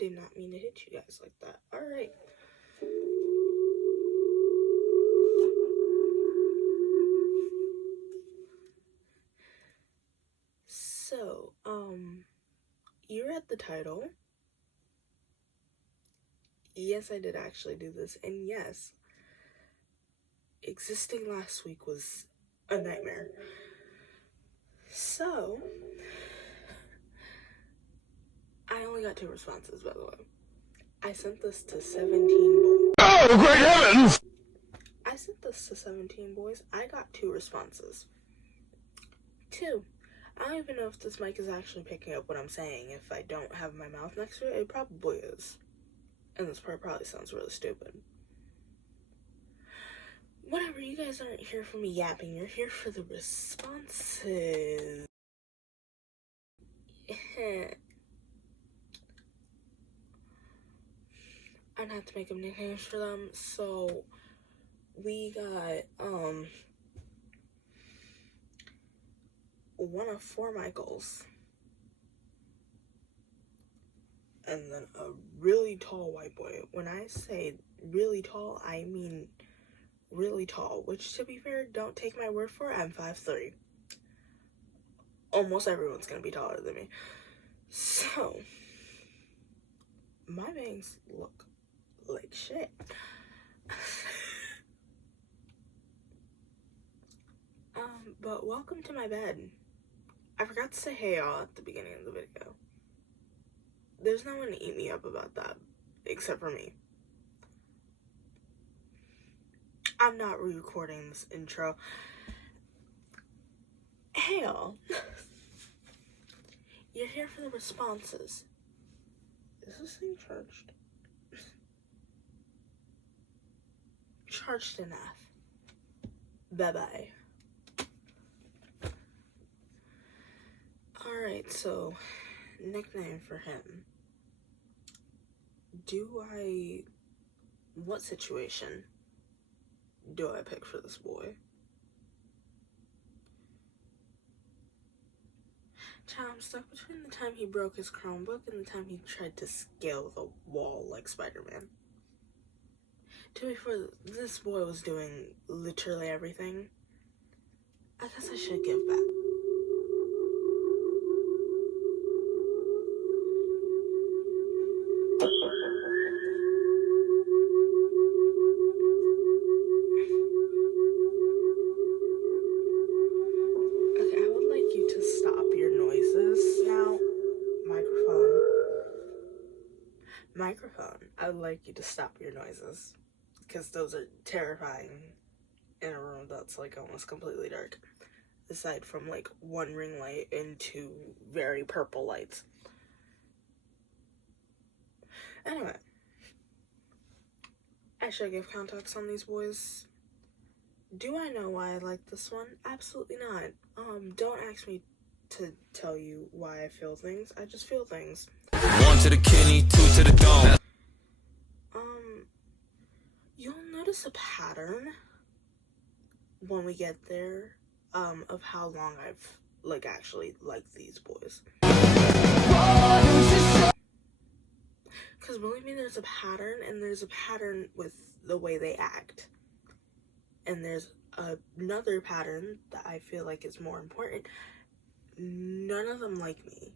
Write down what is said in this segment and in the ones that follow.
did not mean to hit you guys like that. Alright. So, you read the title. Yes, I did actually do this, and yes, existing last week was a nightmare. So, I only got 2 responses, by the way. I sent this to 17 boys. Oh, great heavens! I sent this to 17 boys. I got 2 responses. 2. I don't even know if this mic is actually picking up what I'm saying. If I don't have my mouth next to it, it probably is. And this part probably sounds really stupid. Whatever, you guys aren't here for me yapping. You're here for the responses. I'd have to make up nicknames for them. So, we got, 1 of 4 Michaels. And then a really tall white boy. When I say really tall, I mean really tall. Which, to be fair, don't take my word for it, I'm 5'3". Almost everyone's gonna be taller than me. So, my bangs look like shit. But welcome to my bed. I forgot to say hey y'all at the beginning of the video. There's no one to eat me up about that, except for me. I'm not re-recording this intro. Hey y'all. You're here for the responses. Is this thing charged? Charged enough. Bye-bye. Alright, so, nickname for him. What situation do I pick for this boy? Child, I'm stuck between the time he broke his Chromebook and the time he tried to scale the wall like Spider-Man. To be fair, this boy was doing literally everything. I guess I should give back. Microphone, I would like you to stop your noises, because those are terrifying in a room that's like almost completely dark, aside from like 1 ring light and 2 very purple lights. Anyway, I should give context on these boys. Do I know why I like this one? Absolutely not. Don't ask me to tell you why I feel things. I just feel things. 1 to the kidney, 2 to the dome. You'll notice a pattern when we get there, of how long I've, like, actually liked these boys. Because believe me, there's a pattern, and there's a pattern with the way they act. And there's another pattern that I feel like is more important. None of them like me.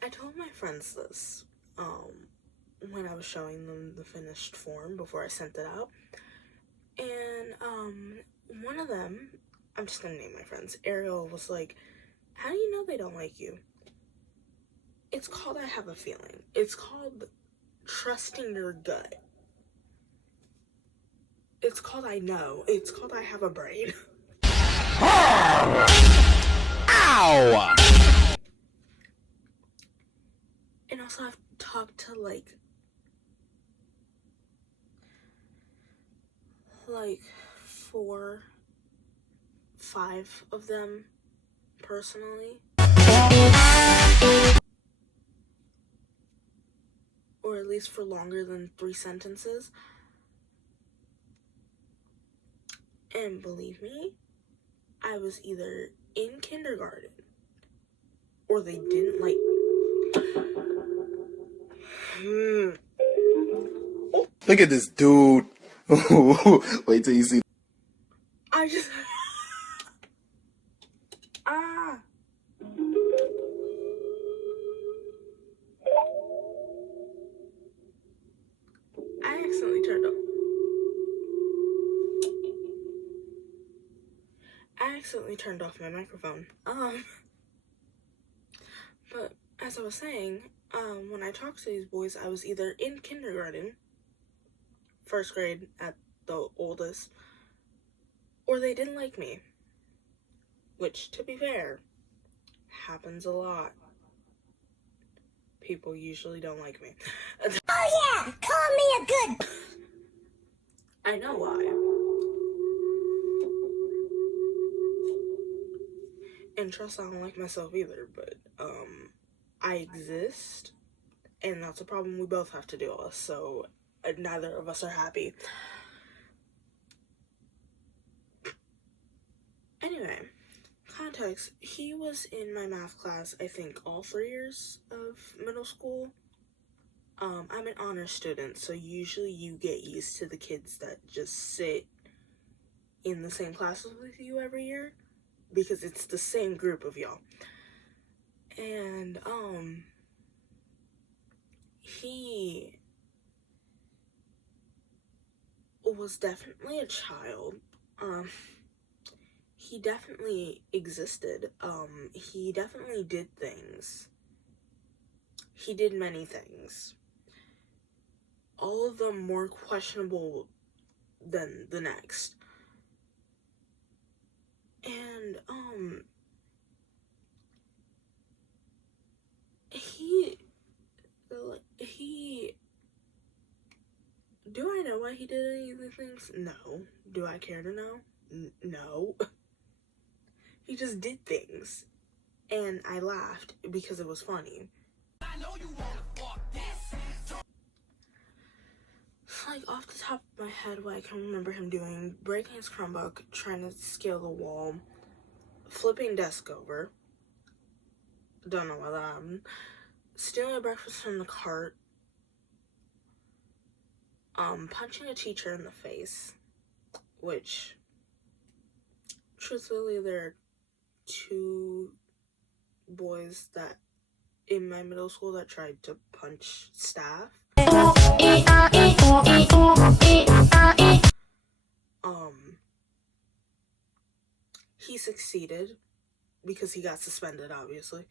I told my friends this, when I was showing them the finished form before I sent it out. And, one of them, I'm just gonna name my friends, Ariel, was like, how do you know they don't like you? It's called I have a feeling. It's called trusting your gut. It's called I know. It's called I have a brain. Ow! And also I've talked to like 4, 5 of them personally. Or at least for longer than 3 sentences. And believe me, I was either in kindergarten or they didn't like me. Look at this dude. Wait till you see. I just... ah. I accidentally turned off my microphone. But as I was saying, when I talked to these boys, I was either in kindergarten, first grade at the oldest, or they didn't like me. Which, to be fair, happens a lot. People usually don't like me. Oh yeah, call me a good... I know why. And trust, I don't like myself either, but, I exist, and that's a problem we both have to deal with, so neither of us are happy. Anyway, context, he was in my math class, I think, all 3 years of middle school. I'm an honor student, so usually you get used to the kids that just sit in the same classes with you every year, because it's the same group of y'all. And, he was definitely a child. He definitely existed. He definitely did things. He did many things. All of them more questionable than the next. And, do I know why he did any of the things? No. Do I care to know? No. He just did things. And I laughed because it was funny. I know you wanna fuck this. Like, off the top of my head, what I can remember him doing, breaking his Chromebook, trying to scale the wall, flipping desk over. Don't know what that happened. Stealing a breakfast from the cart. Punching a teacher in the face. Which, truthfully, there are 2 boys that in my middle school that tried to punch staff. He succeeded because he got suspended, obviously.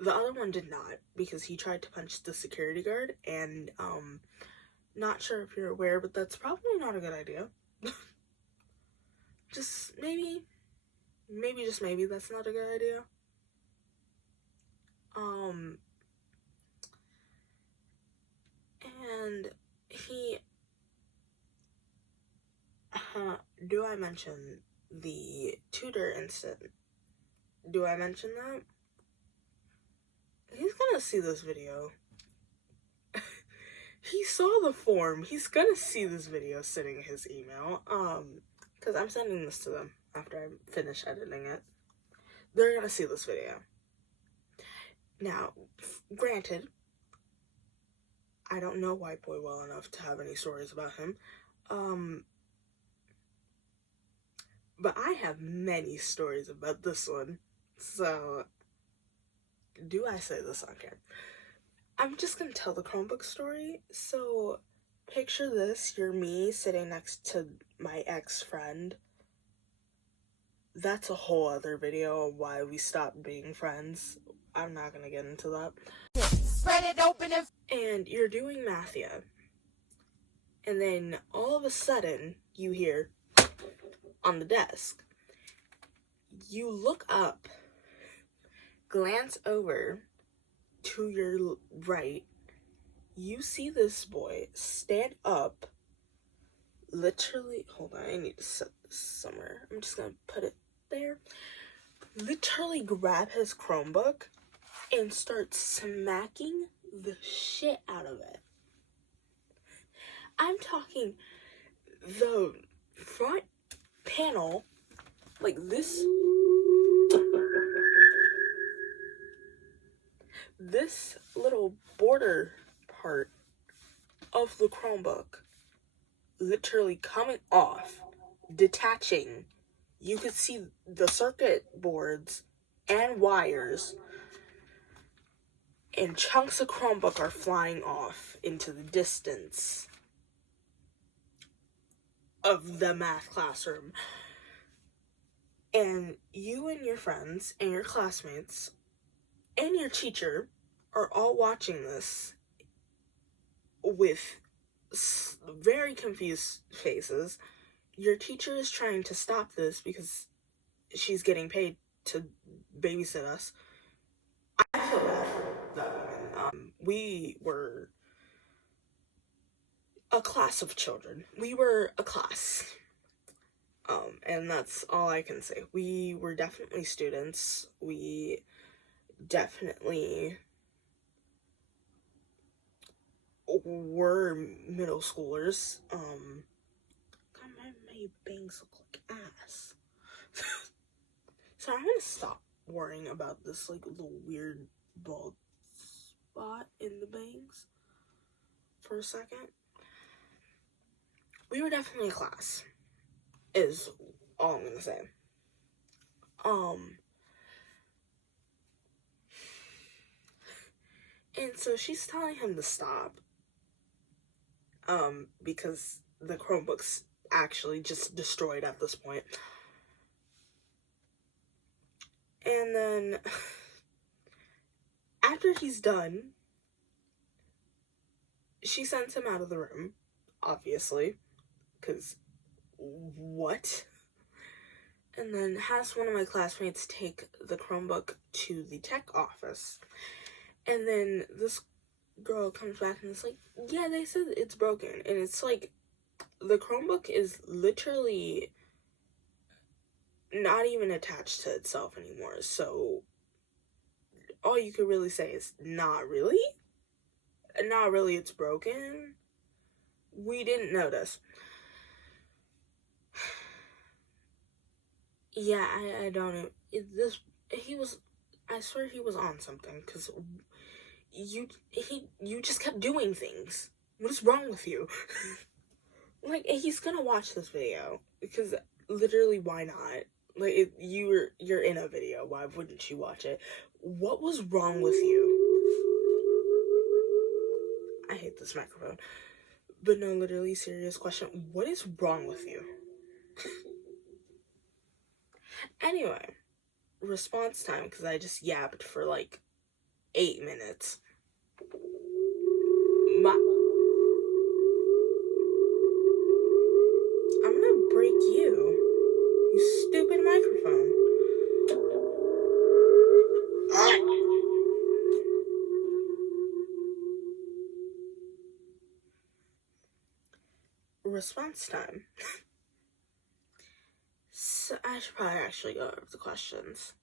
The other one did not, because he tried to punch the security guard, and, not sure if you're aware, but that's probably not a good idea. Just maybe just maybe that's not a good idea. And he, do I mention the tutor incident? Do I mention that? He's gonna see this video. He saw the form. He's gonna see this video sitting in his email. Because I'm sending this to them after I finish editing it. They're gonna see this video. Now, granted, I don't know White Boy well enough to have any stories about him. But I have many stories about this one. So, do I say this on camera? I'm just gonna tell the Chromebook story. So, picture this. You're me sitting next to my ex-friend. That's a whole other video of why we stopped being friends. I'm not gonna get into that. Spread it open and you're doing mathia. And then all of a sudden, you hear on the desk. You look up, glance over to your right. You see this boy stand up, literally, hold on, I need to set this somewhere. I'm just gonna put it there. Literally grab his Chromebook and start smacking the shit out of it. I'm talking the front panel, like this. this little border part of the Chromebook literally coming off, detaching. You could see the circuit boards and wires, and chunks of Chromebook are flying off into the distance of the math classroom. And you and your friends and your classmates and your teacher are all watching this with very confused faces. Your teacher is trying to stop this because she's getting paid to babysit us. I feel bad for that woman. We were a class of children. We were a class. And that's all I can say. We were definitely students. We definitely were middle schoolers. God, my bangs look like ass. So I'm gonna stop worrying about this like little weird bald spot in the bangs for a second. We were definitely a class, is all I'm gonna say. And so she's telling him to stop, because the Chromebook's actually just destroyed at this point. And then, after he's done, she sends him out of the room, obviously, because what? And then has one of my classmates take the Chromebook to the tech office. And then this girl comes back and is like, yeah, they said it's broken. And it's like, the Chromebook is literally not even attached to itself anymore. So all you could really say is, not really, it's broken. We didn't notice. Yeah, I don't know. I swear he was on something, because you just kept doing things. What is wrong with you? Like, he's gonna watch this video, because literally, why not? Like, you're in a video, why wouldn't you watch it? What was wrong with you? I hate this microphone. But no, literally, serious question. What is wrong with you? Anyway, response time, because I just yapped for like 8 minutes. I'm gonna break you stupid microphone. Response time. So I should probably actually go over the questions.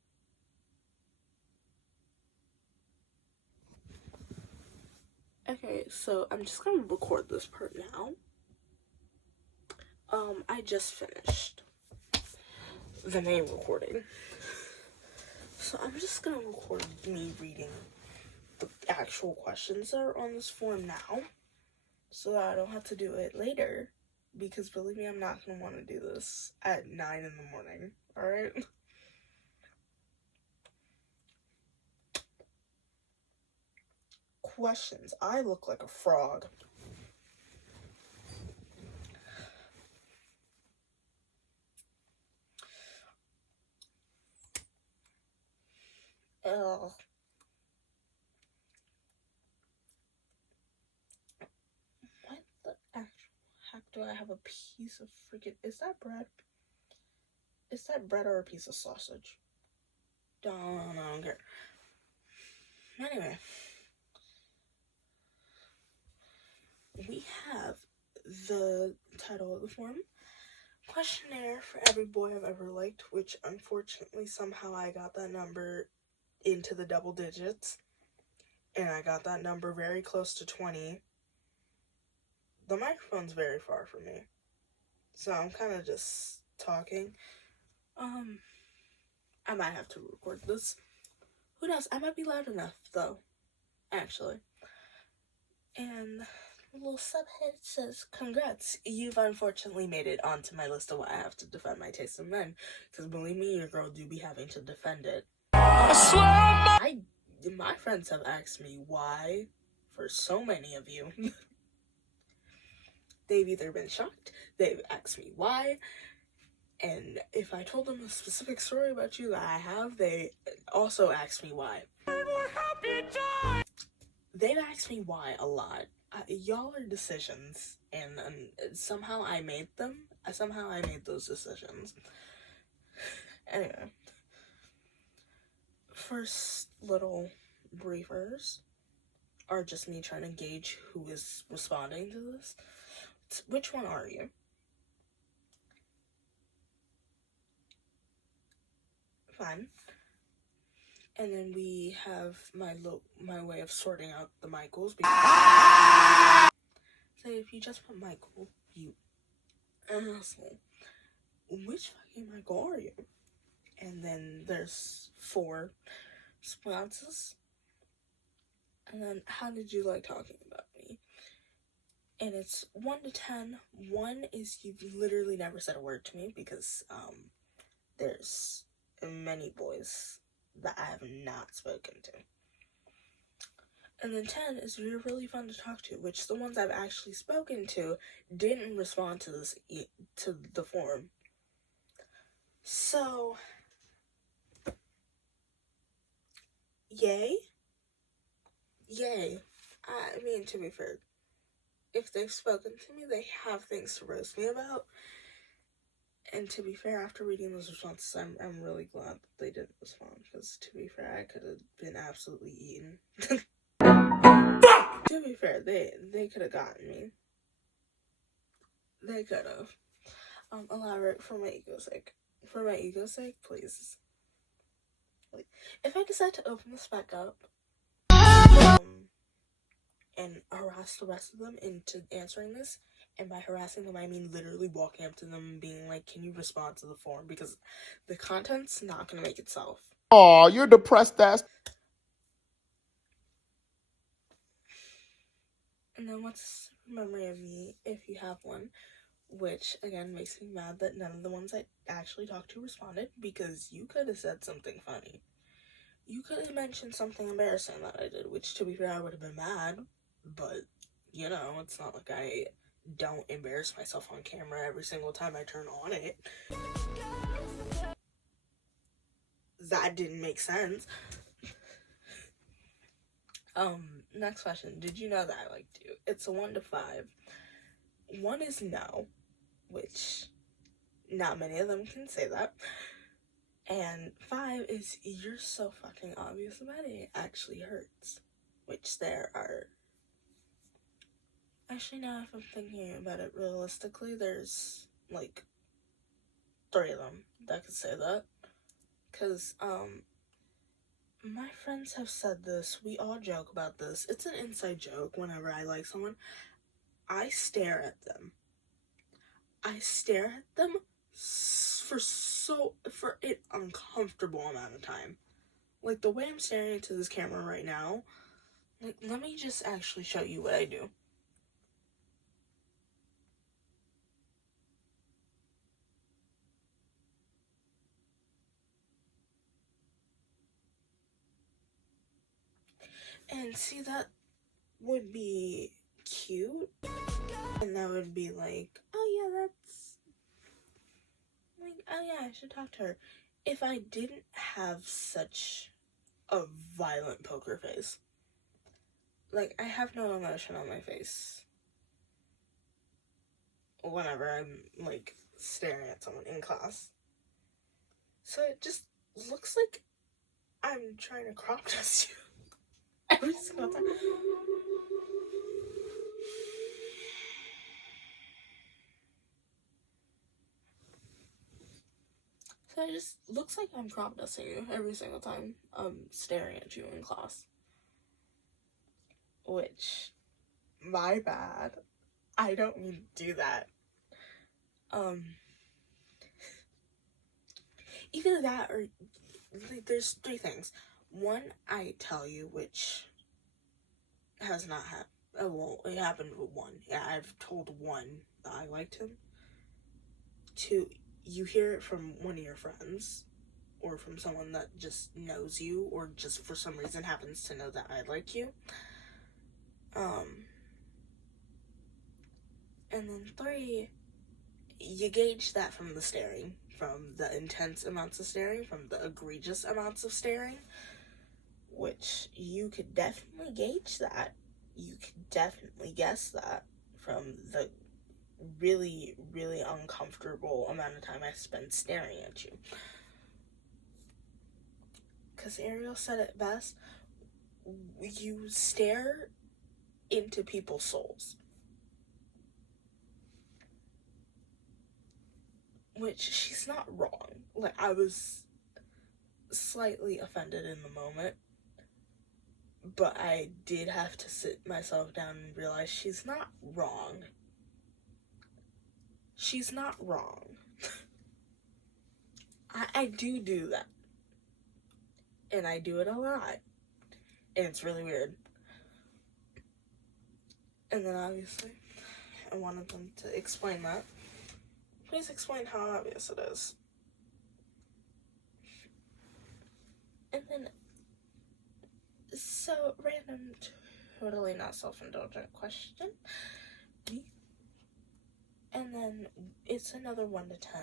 Okay, so I'm just gonna record this part now. I just finished the main recording. So I'm just gonna record me reading the actual questions that are on this form now, so that I don't have to do it later, because believe me, I'm not gonna want to do this at 9 in the morning, alright? Questions. I look like a frog. Ugh. What the actual heck do I have a piece of freaking... Is that bread? Is that bread or a piece of sausage? I don't care. Anyway. We have the title of the form. Questionnaire for every boy I've ever liked, which unfortunately somehow I got that number into the double digits. And I got that number very close to 20. The microphone's very far from me, so I'm kind of just talking. I might have to record this. Who knows? I might be loud enough, though. actually. And the little subhead says, "Congrats, you've unfortunately made it onto my list of what I have to defend my taste in men." Because believe me, your girl do be having to defend it. My friends have asked me why, for so many of you. They've either been shocked, they've asked me why, and if I told them a specific story about you that I have, they also asked me why. They've asked me why a lot. Y'all are decisions, and somehow I made them. Somehow I made those decisions. Anyway, first little briefers are just me trying to gauge who is responding to this. Which one are you? Fine. And then we have my way of sorting out the Michaels. So if you just put Michael, you asshole. Which fucking Michael are you? And then there's 4 responses. And then, how did you like talking about me? And it's 1 to 10. 1 is you've literally never said a word to me because there's many boys that I have not spoken to. And then 10 is you're really fun to talk to, which the ones I've actually spoken to didn't respond to this to the form. So, yay. I mean, to be fair, if they've spoken to me, they have things to roast me about. And to be fair, after reading those responses, I'm really glad that they didn't respond, because to be fair, I could have been absolutely eaten. To be fair, they could have gotten me. They could have. Elaborate for my ego's sake. For my ego's sake, please. Like, if I decide to open this back up, and harass the rest of them into answering this, and by harassing them, I mean literally walking up to them and being like, "Can you respond to the form?" Because the content's not gonna make itself. Aw, you're depressed ass. And then what's a memory of me, if you have one, which again makes me mad that none of the ones I actually talked to responded, because you could have said something funny. You could have mentioned something embarrassing that I did, which to be fair, I would have been mad, but you know, it's not like I don't embarrass myself on camera every single time I turn on it. That didn't make sense. Next question. Did you know that I liked you? It's a 1 to 5. 1 is no, which not many of them can say that. And 5 is you're so fucking obvious about it. It actually hurts. Which there are. Actually, now if I'm thinking about it realistically, there's like 3 of them that could say that. Because, my friends have said this. We all joke about this. It's an inside joke whenever I like someone. I stare at them. I stare at them for an uncomfortable amount of time. Like, the way I'm staring into this camera right now, like, let me just actually show you what I do. And see, that would be cute. And that would be like, oh yeah, that's... like, oh yeah, I should talk to her. If I didn't have such a violent poker face. Like, I have no emotion on my face whenever I'm, like, staring at someone in class. So it just looks like I'm trying to crop dust you every single time. So it just looks like I'm crop dusting you every single time I'm staring at you in class. Which, my bad. I don't mean to do that. Either that or, like, there's 3 things. 1, I tell you, which has not happened. Oh, well, it happened with one. Yeah, I've told one that I liked him. Two, you hear it from one of your friends, or from someone that just knows you, or just for some reason happens to know that I like you. And then three, you gauge that from the staring, from the intense amounts of staring, from the egregious amounts of staring, which you could definitely gauge that. You could definitely guess that from the really, really uncomfortable amount of time I spend staring at you. Because Ariel said it best, you stare into people's souls. Which, she's not wrong. Like, I was slightly offended in the moment, but I did have to sit myself down and realize she's not wrong. She's not wrong. I do that. And I do it a lot. And it's really weird. And then obviously, I wanted them to explain that. Please explain how obvious it is. And then, so random, totally not self-indulgent question. And then it's another 1 to 10.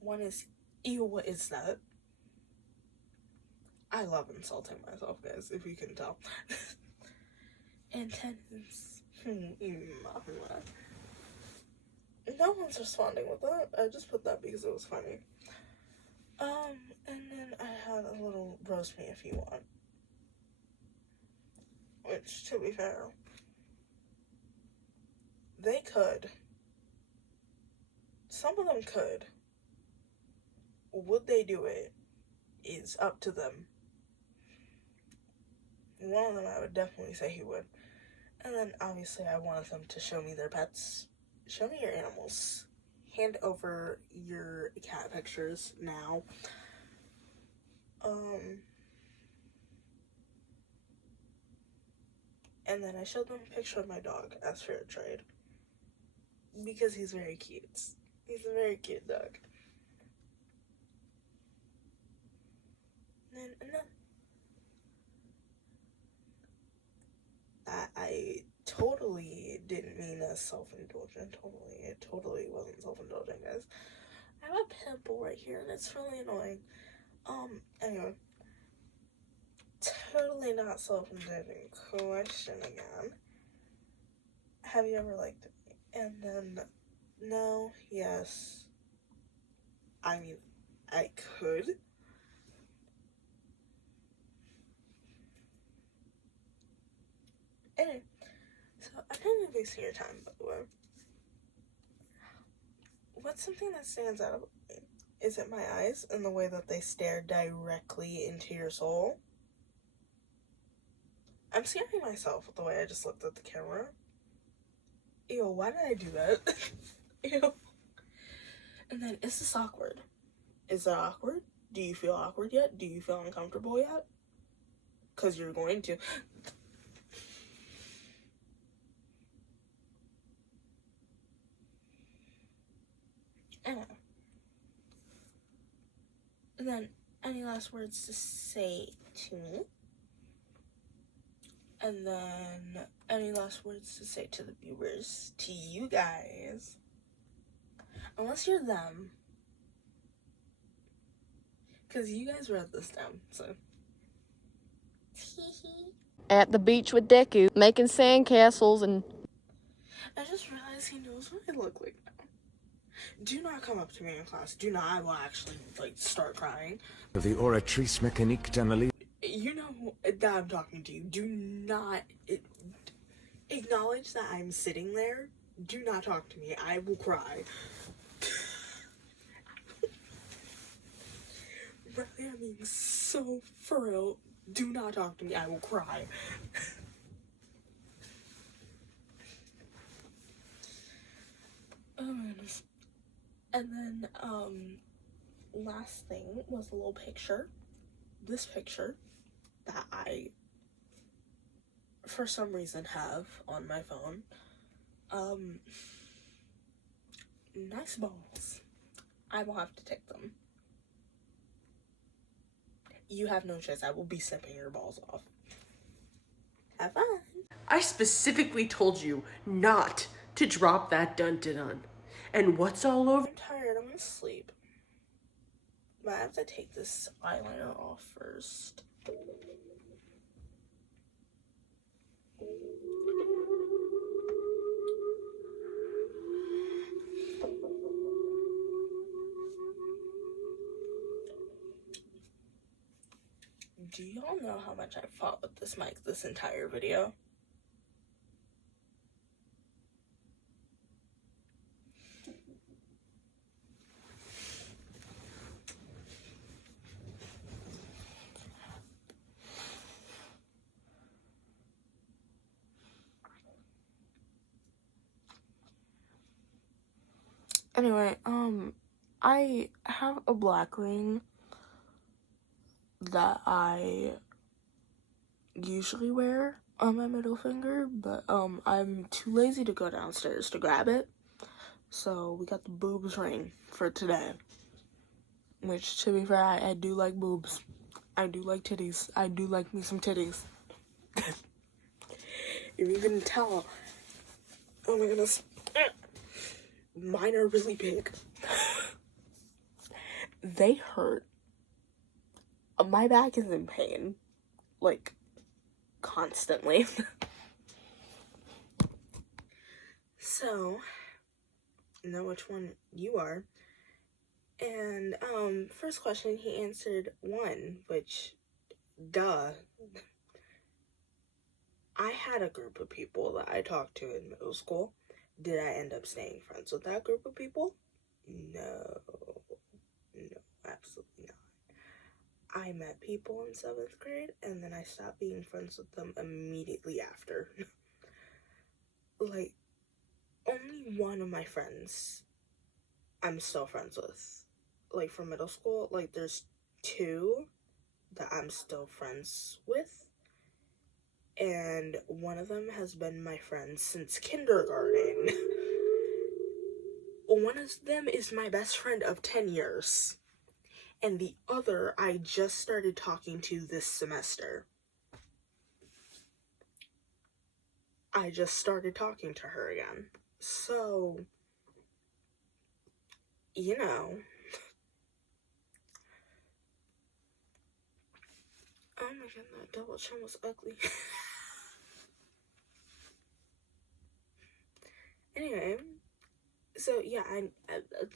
1 is, ew, what is that? I love insulting myself, guys, if you can tell. And 10 is, no one's responding with that. I just put that because it was funny. And then I had a little roast me if you want. Which, to be fair, they could. Some of them could. Would they do it is up to them. One of them I would definitely say he would. And then obviously I wanted them to show me their pets. Show me your animals. Hand over your cat pictures now. And then I showed them a picture of my dog as fair trade. Because he's very cute. He's a very cute dog. And then I totally didn't mean as self-indulgent. It totally wasn't self-indulgent, guys. I have a pimple right here and it's really annoying. Anyway. Totally not self-indulgent question again. Have you ever liked me? And then, no, yes. I mean, I could. Anyway, so I'm not wasting your time, by the way. What's something that stands out about me? Is it my eyes and the way that they stare directly into your soul? I'm scaring myself with the way I just looked at the camera. Ew, why did I do that? Ew. And then, is this awkward? Is that awkward? Do you feel awkward yet? Do you feel uncomfortable yet? Because you're going to. Anyway. And then, any last words to say to me? And then, any last words to say to the viewers, to you guys? Unless you're them. Because you guys wrote this down, so. At the beach with Deku, making sandcastles and... I just realized he knows what I look like now. Do not come up to me in class. Do not. I will actually, start crying. The oratrice mécanique d'analyse. You know that I'm talking to you. Do not acknowledge that I'm sitting there. Do not talk to me. I will cry. Really, I mean, so for real. Do not talk to me. I will cry. Oh my goodness. And then, last thing was a little picture. This picture that I for some reason have on my phone. Nice balls. I will have to take them. You have no choice. I will be snipping your balls off. Have fun. I specifically told you not to drop that dun-dun-dun. And what's all over? I'm tired. I'm gonna sleep. But I have to take this eyeliner off first. Do y'all know how much I fought with this mic this entire video? Anyway, I have a black ring that I usually wear on my middle finger, but I'm too lazy to go downstairs to grab it. So we got the boobs ring for today. Which, to be fair, I do like boobs. I do like titties. I do like me some titties. If you can tell, oh my goodness, mine are really big. They hurt. My back is in pain, like, constantly. So, I know which one you are. And, first question, he answered 1, which, duh. I had a group of people that I talked to in middle school. Did I end up staying friends with that group of people? No, absolutely not. I met people in 7th grade, and then I stopped being friends with them immediately after. Like, only one of my friends I'm still friends with. Like, from middle school, like, there's 2 that I'm still friends with. And one of them has been my friend since kindergarten. One of them is my best friend of 10 years. And the other I just started talking to this semester. I just started talking to her again. So, you know. Oh my god, that double chin was ugly. Anyway, so yeah,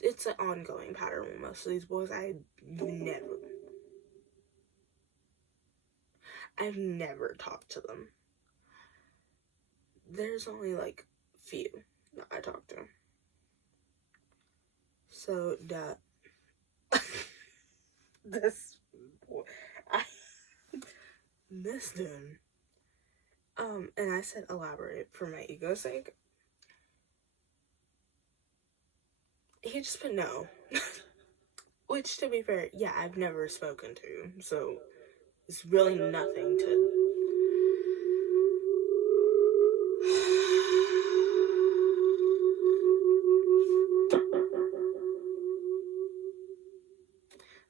it's an ongoing pattern with most of these boys. I've never talked to them. There's only like few that I talk to. So that this dude, and I said elaborate for my ego's sake. He just put no. Which, to be fair, yeah, I've never spoken to, so it's really nothing to...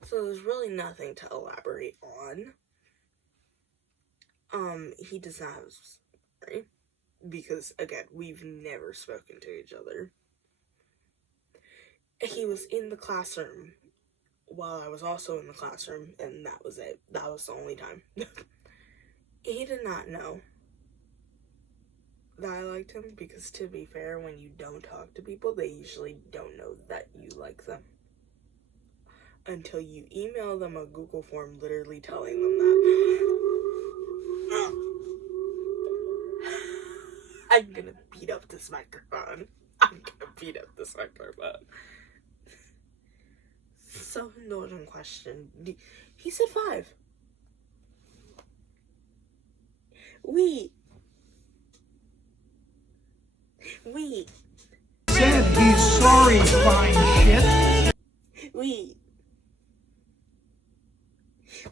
So there's really nothing to elaborate on. He does not have a story, because, again, we've never spoken to each other. He was in the classroom while I was also in the classroom, and that was it. That was the only time. He did not know that I liked him, because to be fair, when you don't talk to people, they usually don't know that you like them. Until you email them a Google form literally telling them that. I'm gonna beat up this microphone. Self-indulgent question. He said 5. We Said he's sorry, fine shit.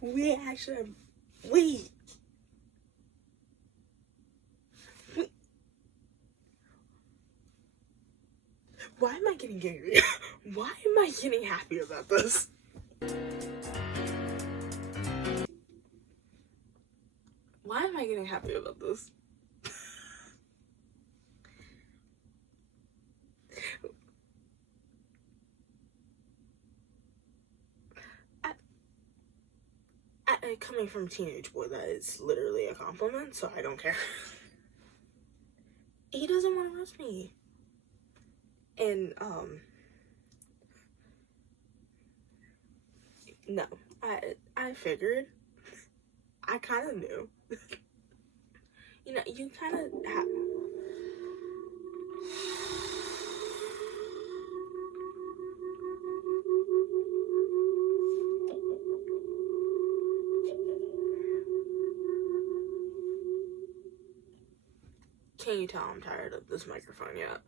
we actually, Why am I getting angry? Why am I getting happy about this? Why am I getting happy about this? Coming from a teenage boy, that is literally a compliment, so I don't care. He doesn't want to roast me. And, no. I figured. I kind of knew. You know, you kind of have... Can you tell I'm tired of this microphone yet?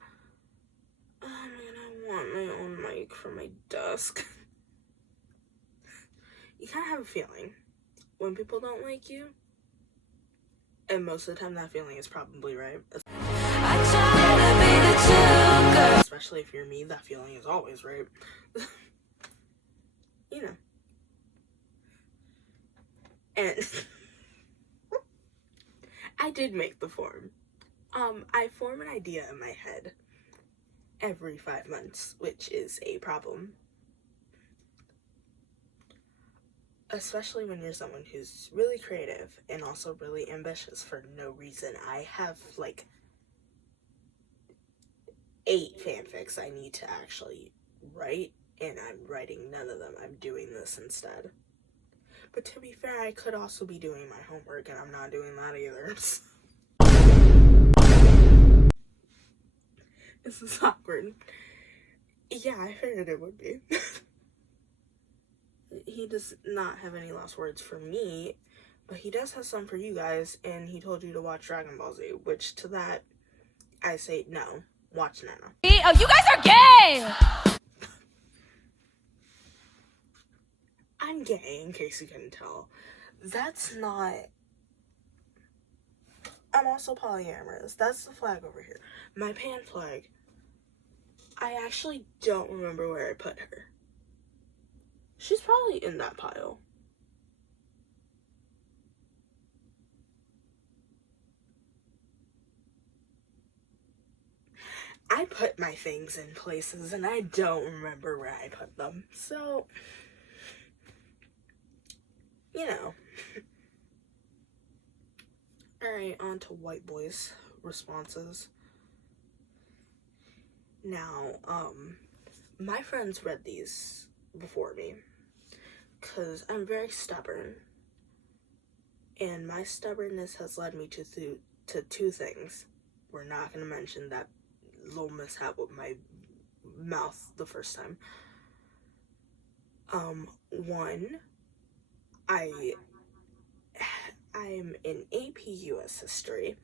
Oh man, I want my own mic for my desk. You kind of have a feeling when people don't like you, and most of the time that feeling is probably right. Especially if you're me, that feeling is always right. You know. And I did make the form. I form an idea in my head every 5 months, which is a problem. Especially when you're someone who's really creative and also really ambitious for no reason. I have like 8 fanfics I need to actually write, and I'm writing none of them. I'm doing this instead. But to be fair, I could also be doing my homework, and I'm not doing that either. This is awkward. Yeah, I figured it would be. He does not have any last words for me, but he does have some for you guys, and he told you to watch Dragon Ball Z, which to that, I say no. Watch Nana. Oh, you guys are gay! I'm gay, in case you couldn't tell. That's not... I'm also polyamorous. That's the flag over here. My pan flag. I actually don't remember where I put her. She's probably in that pile. I put my things in places and I don't remember where I put them. So, you know. Alright, on to white boys' responses. Now, my friends read these before me, because I'm very stubborn, and my stubbornness has led me to 2 things. We're not going to mention that little mishap with my mouth the first time. One, I'm in AP US History.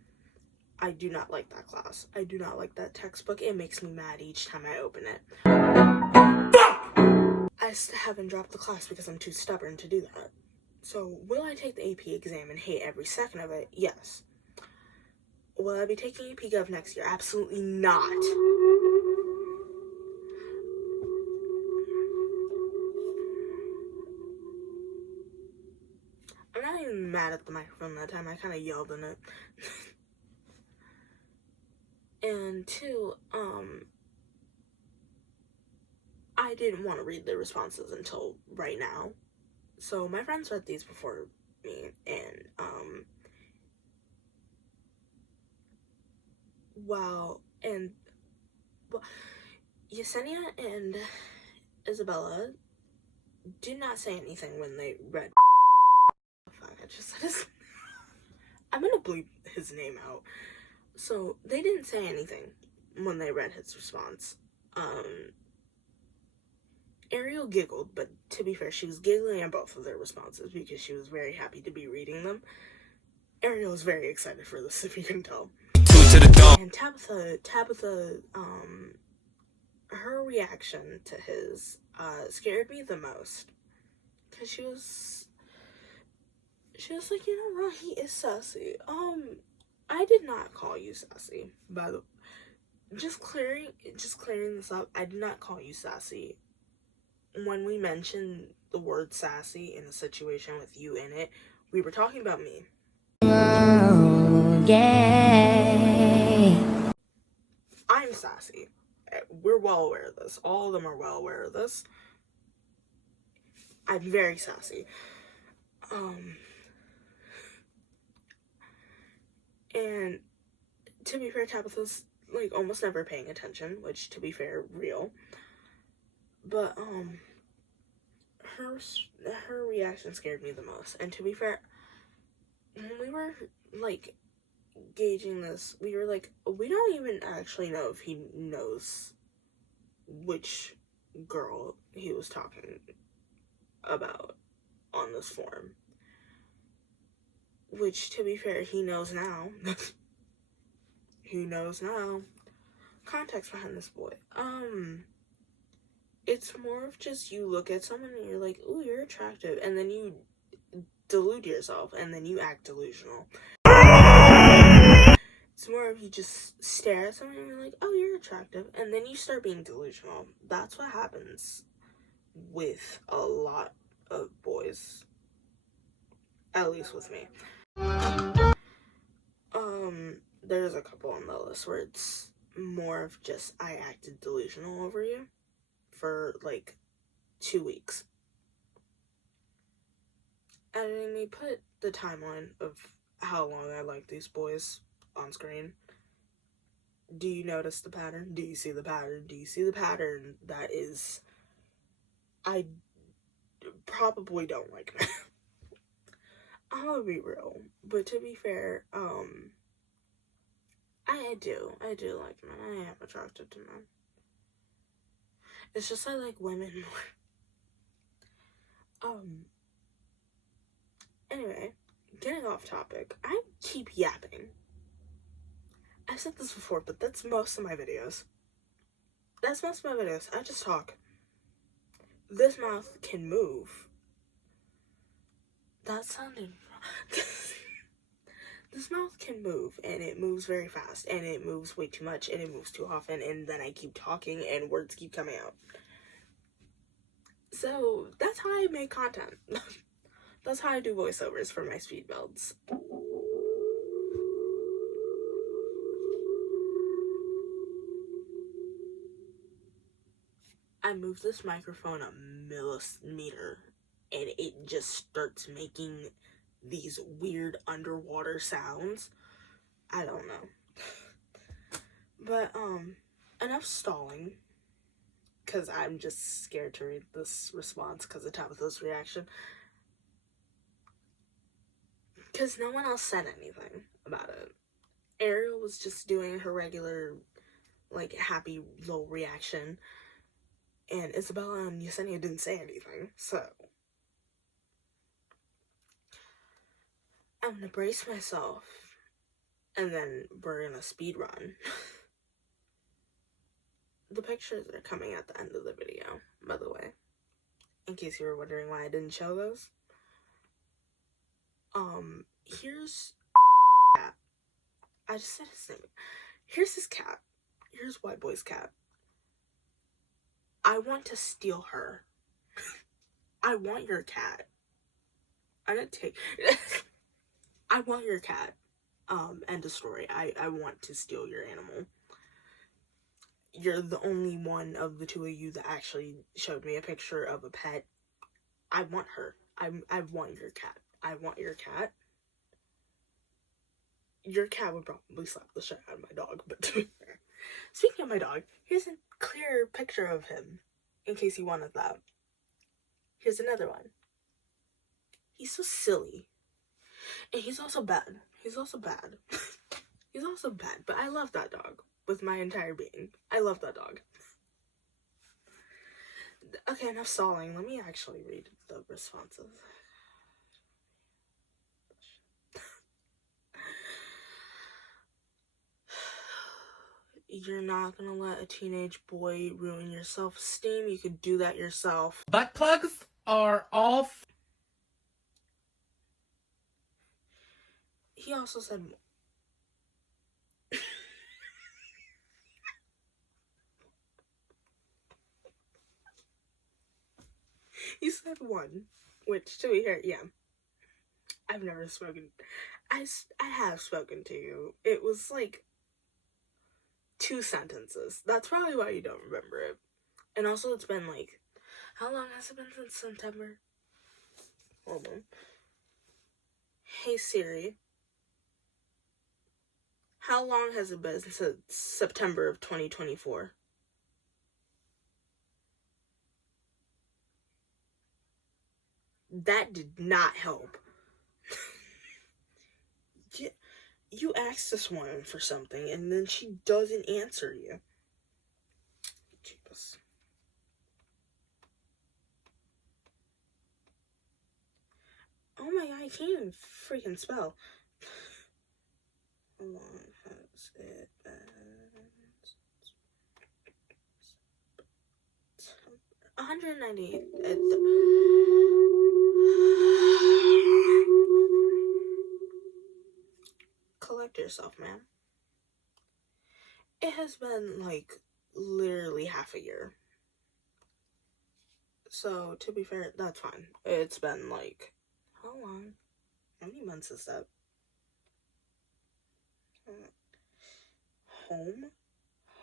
I do not like that class. I do not like that textbook. It makes me mad each time I open it. I haven't dropped the class because I'm too stubborn to do that. So, will I take the AP exam and hate every second of it? Yes. Will I be taking AP Gov next year? Absolutely not. I'm not even mad at the microphone that time. I kind of yelled in it. And 2, I didn't want to read the responses until right now. So my friends read these before me, and Yesenia and Isabella did not say anything when they read. Fuck, I just said his... I'm gonna bleep his name out. So they didn't say anything when they read his response. Ariel giggled, but to be fair, she was giggling at both of their responses because she was very happy to be reading them. Ariel was very excited for this, if you can tell. And Tabitha, her reaction to his, scared me the most. Because she was like, you know what, he is sassy. I did not call you sassy, by the way. just clearing this up, I did not call you sassy. When we mentioned the word sassy in a situation with you in it, we were talking about me. I'm sassy. We're well aware of this. All of them are well aware of this. I'm very sassy. And to be fair, Tabitha's like almost never paying attention, which, to be fair, real. But her reaction scared me the most. And to be fair, when we were like gauging this, we were like, we don't even actually know if he knows which girl he was talking about on this forum. Which, to be fair, he knows now. He knows now. Context behind this boy. It's more of just you look at someone and you're like, ooh, you're attractive, and then you delude yourself, and then you act delusional. It's more of you just stare at someone and you're like, oh, you're attractive, and then you start being delusional. That's what happens with a lot of boys. At least with me. There's a couple on the list where it's more of just I acted delusional over you for like 2 weeks. And then we put the timeline of how long I like these boys on screen. Do you notice the pattern? Do you see the pattern? Do you see the pattern that is, I probably don't like men. I'm gonna be real, but to be fair, I do like men. I am attracted to men. It's just I like women more. Anyway, getting off topic, I keep yapping. I've said this before, but that's most of my videos. I just talk. This mouth can move. That sounded wrong. This mouth can move, and it moves very fast, and it moves way too much, and it moves too often, and then I keep talking, and words keep coming out. So, that's how I make content. That's how I do voiceovers for my speed builds. I move this microphone a millimeter, and it just starts making these weird underwater sounds. I don't know. But, enough stalling, because I'm just scared to read this response because of Tabitha's reaction. Because no one else said anything about it. Ariel was just doing her regular, like, happy little reaction, and Isabella and Yesenia didn't say anything, so I'm gonna brace myself, and then we're gonna speed run. The pictures are coming at the end of the video, by the way, in case you were wondering why I didn't show those. Here's cat. I just said his name. Here's his cat. Here's White Boy's cat. I want to steal her. I want your cat. I'm gonna take... I want your cat. End of story. I want to steal your animal. You're the only one of the two of you that actually showed me a picture of a pet. I want her. I want your cat. I want your cat. Your cat would probably slap the shit out of my dog, but to be fair. Speaking of my dog, here's a clear picture of him, in case you wanted that. Here's another one. He's so silly. And he's also bad. He's also bad, but I love that dog with my entire being. I love that dog. Okay, enough stalling. Let me actually read the responses. You're not gonna let a teenage boy ruin your self-esteem. You could do that yourself. Butt plugs are off. He also said... He said one, which to be fair, yeah. I've never spoken. I have spoken to you. It was like 2 sentences. That's probably why you don't remember it. And also, it's been like, how long has it been since September? Hold on. Hey Siri, how long has it been since September of 2024? That did not help. You asked this woman for something, and then she doesn't answer you. Jeepers. Oh my god, I can't even freaking spell. How long has it been? 198. Collect yourself, man. It has been like literally half a year. So to be fair, that's fine. It's been like, how long? How many months is that?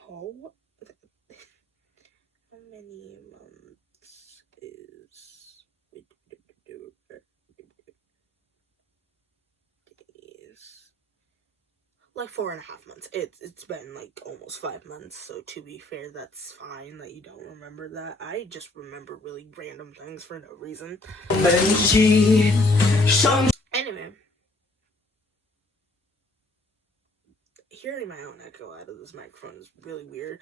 Home? How many months is days? Like 4.5 months. It's been like almost 5 months, so to be fair, that's fine that you don't remember that. I just remember really random things for no reason. Anyway, hearing my own echo out of this microphone is really weird.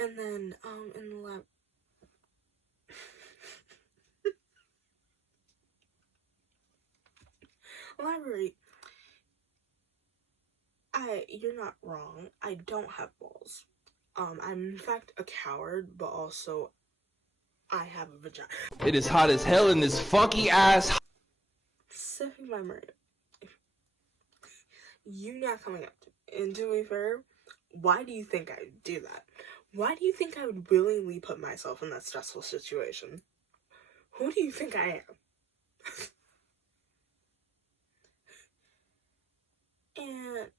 And then, in the library, you're not wrong. I don't have balls. I'm in fact a coward, but also I have a vagina. It is hot as hell in this funky ass. Civic memory. You not coming up to me. And to be fair, why do you think I would do that? Why do you think I would willingly put myself in that stressful situation? Who do you think I am? And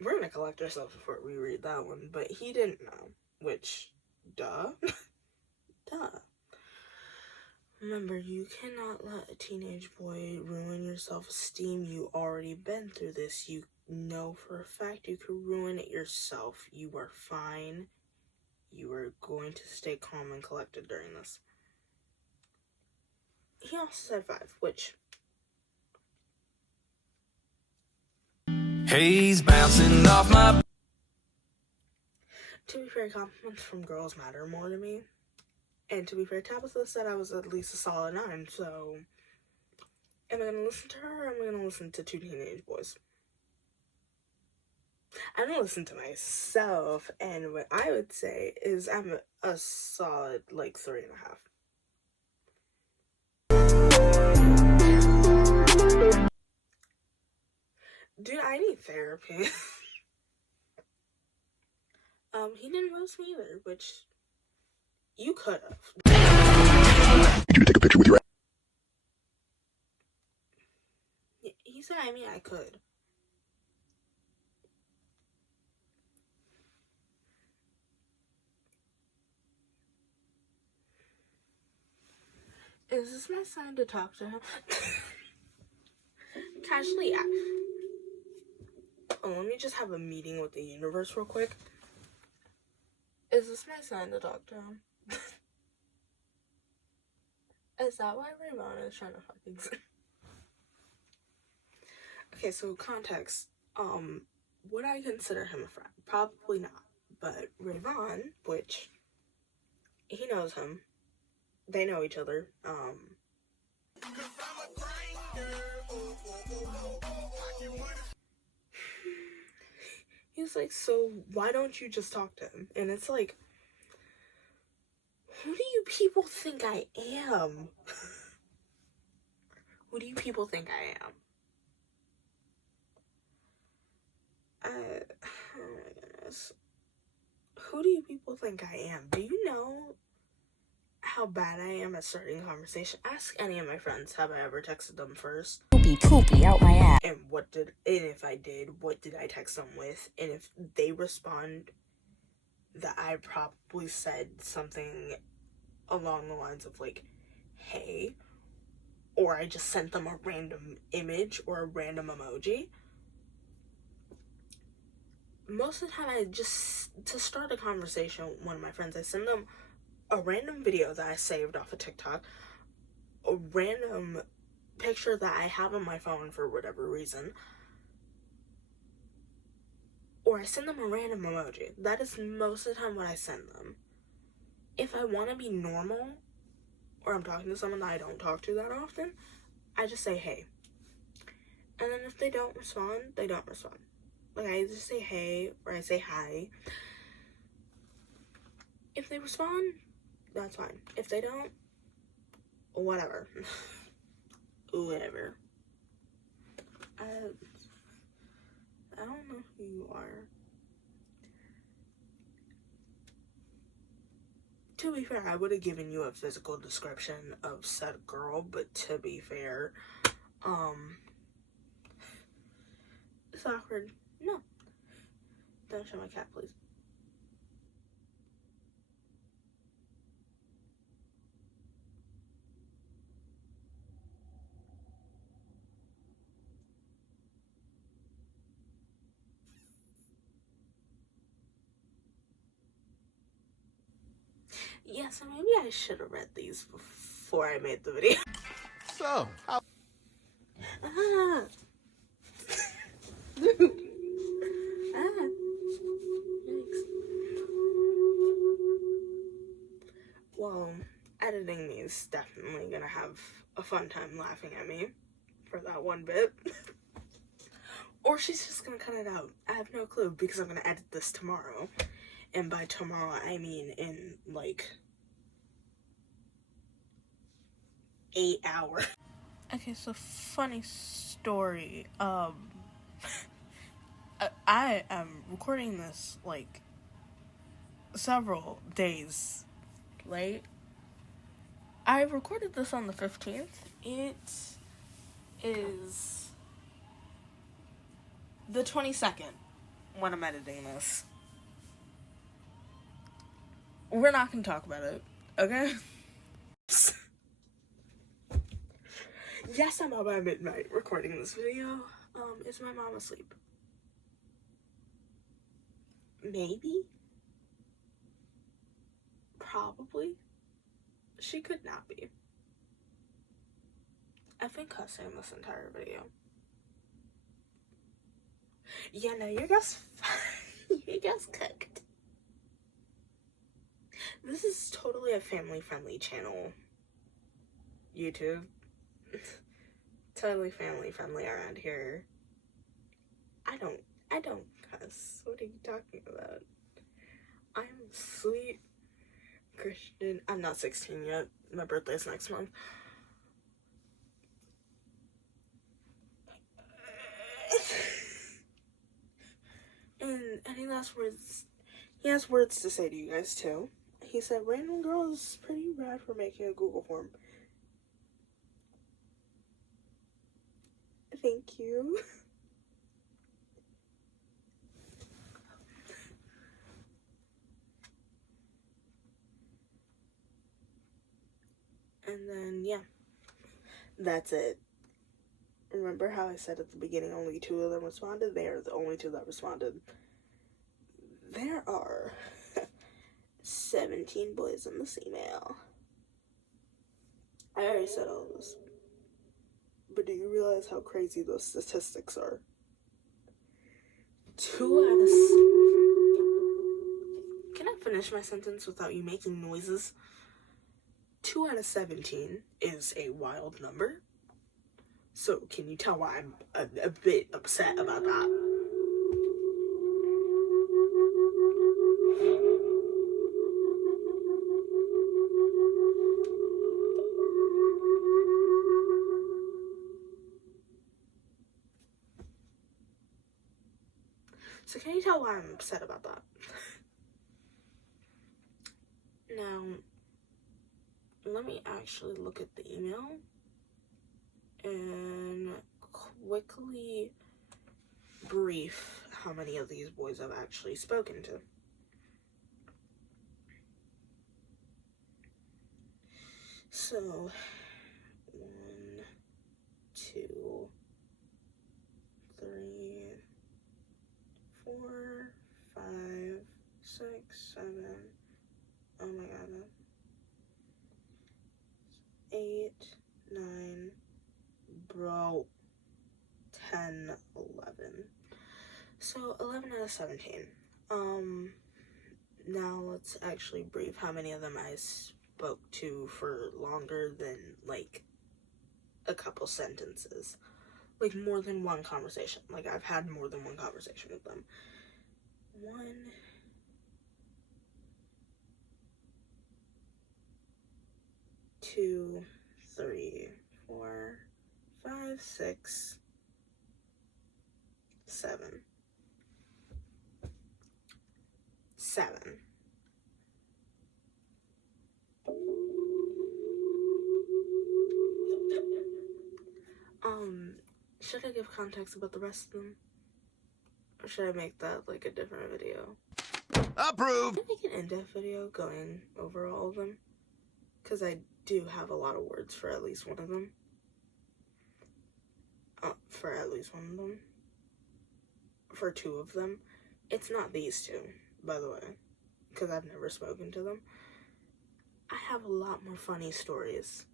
we're gonna collect ourselves before we read that one, but he didn't know, which, duh. Duh. Remember, you cannot let a teenage boy ruin your self-esteem. You already been through this. You know for a fact you could ruin it yourself. You are fine. You are going to stay calm and collected during this. He also said 5, which... He's bouncing off my... To be fair, compliments from girls matter more to me. And to be fair, Tabitha said I was at least a solid 9, so... Am I gonna listen to her, or am I gonna listen to 2 teenage boys? I'm gonna listen to myself, and what I would say is I'm a solid, like, 3.5. Dude, I need therapy. He didn't roast me either, which you could have. Need you to take a picture with your He said, I mean, I could. Is this my sign to talk to him? Casually, oh, let me just have a meeting with the universe real quick. Is this my sign to talk to him? Is that why Raymond is trying to fucking say? Okay, so context. Would I consider him a friend? Probably not. But Raymond, which he knows him. They know each other. He's like, so why don't you just talk to him? And it's like, who do you people think I am? Who do you people think I am? Oh my goodness. Who do you people think I am? Do you know how bad I am at starting a conversation? Ask any of my friends, have I ever texted them first? Poopy out my ass. And if I did, what did I text them with? And if they respond that I probably said something along the lines of like, hey, or I just sent them a random image or a random emoji. Most of the time, to start a conversation with one of my friends, I send them a random video that I saved off of TikTok, a random picture that I have on my phone for whatever reason, or I send them a random emoji. That is most of the time what I send them. If I want to be normal, or I'm talking to someone that I don't talk to that often, I just say hey. And then if they don't respond, they don't respond. Like, I just say hey, or I say hi. If they respond, that's fine. If they don't, whatever. Whatever. I don't know who you are. To be fair, I would have given you a physical description of said girl, but to be fair, it's awkward. No. Don't show my cat, please. Yeah, so maybe I should have read these before I made the video. So, how... Ah. Yikes. Well, editing these definitely gonna have a fun time laughing at me for that one bit. Or she's just gonna cut it out. I have no clue because I'm gonna edit this tomorrow. And by tomorrow, I mean in like 8 hours. Okay, so funny story. I am recording this like several days late. I recorded this on the 15th. It is the 22nd when I'm editing this. We're not gonna talk about it, okay? Yes, I'm up by midnight recording this video. Is my mom asleep? Maybe? Probably. She could not be. I've been cussing this entire video. Yeah, no, your guess cooked. This is totally a family-friendly channel. YouTube. Totally family-friendly around here. I don't cuss. What are you talking about? I'm sweet Christian. I'm not 16 yet. My birthday's next month. And any last words? He has words to say to you guys too. He said, random girl is pretty rad for making a Google form. Thank you. And then, yeah. That's it. Remember how I said at the beginning only 2 of them responded? They are the only 2 that responded. There are 17 boys in this email. I already said all of this. But do you realize how crazy those statistics are? 2 out of... Can I finish my sentence without you making noises? 2 out of 17 is a wild number. So can you tell why I'm a bit upset about that? So can you tell why I'm upset about that? Now, let me actually look at the email and quickly brief how many of these boys I've actually spoken to. So, 1, 2, 3, 4, 5, 6, 7, oh my god, 8, 9, bro, 10, 11. So 11 out of 17. Now let's actually brief how many of them I spoke to for longer than like a couple sentences. Like more than one conversation. Like I've had more than one conversation with them. 1, 2, 3, 4, 5, 6, 7. 7. Should I give context about the rest of them? Or should I make that like a different video? Approved! Should I make an in-depth video going over all of them? Because I do have a lot of words for at least one of them. For at least one of them. For 2 of them. It's not these 2, by the way. Because I've never spoken to them. I have a lot more funny stories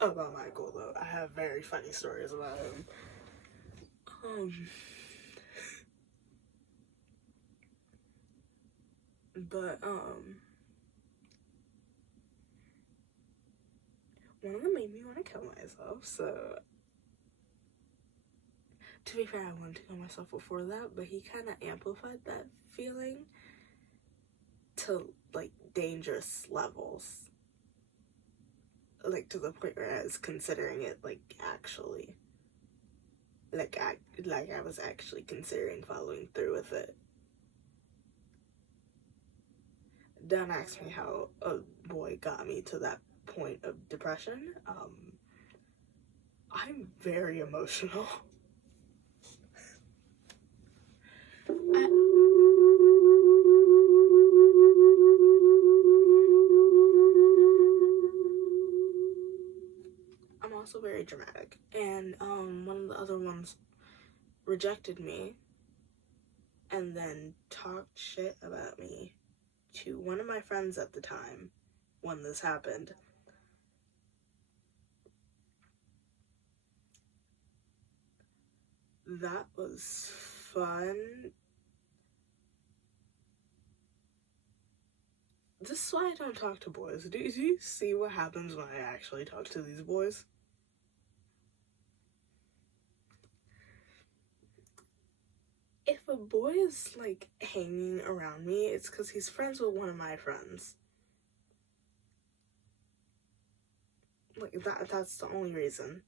about Michael, though. I have very funny stories about him. But, one of them made me want to kill myself, so, to be fair, I wanted to kill myself before that, but he kind of amplified that feeling to, like, dangerous levels. Like, to the point where I was considering it, like, actually. Like, I was actually considering following through with it. Don't ask me how a boy got me to that point of depression. I'm very emotional. I'm also very dramatic. And one of the other ones rejected me and then talked shit about me to one of my friends at the time when this happened. That was fun. This is why I don't talk to boys. Do you see what happens when I actually talk to these boys? If a boy is, like, hanging around me, it's because he's friends with one of my friends. Like, that's the only reason.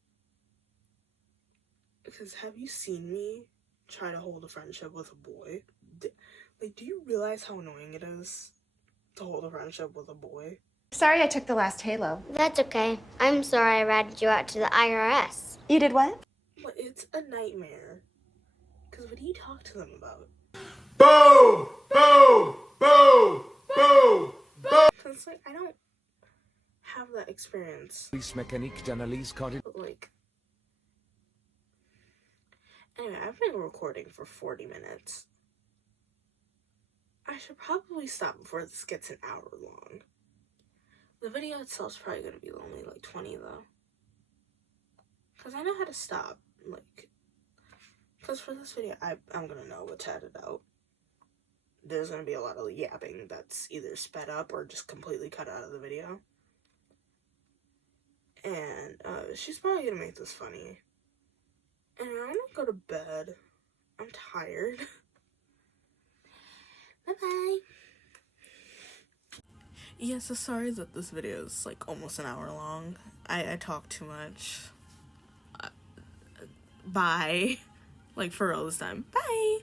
Because have you seen me try to hold a friendship with a boy? Like, do you realize how annoying it is to hold a friendship with a boy? Sorry I took the last Halo. That's okay. I'm sorry I ratted you out to the IRS. You did what? But it's a nightmare. Because what do you talk to them about? Boom! Boom! Boom! Boom! Boom! Because, like, I don't have that experience. Mécanique d'analyse cardinal. But, like, anyway, I've been recording for 40 minutes. I should probably stop before this gets an hour long. The video itself's probably going to be only like 20 though. Because I know how to stop. Like, because for this video, I'm going to know what to edit out. There's going to be a lot of yapping that's either sped up or just completely cut out of the video. And she's probably going to make this funny. And I'm going to go to bed. I'm tired. Bye-bye. Yeah, so sorry that this video is like almost an hour long. I talk too much. Bye. Like for real this time. Bye.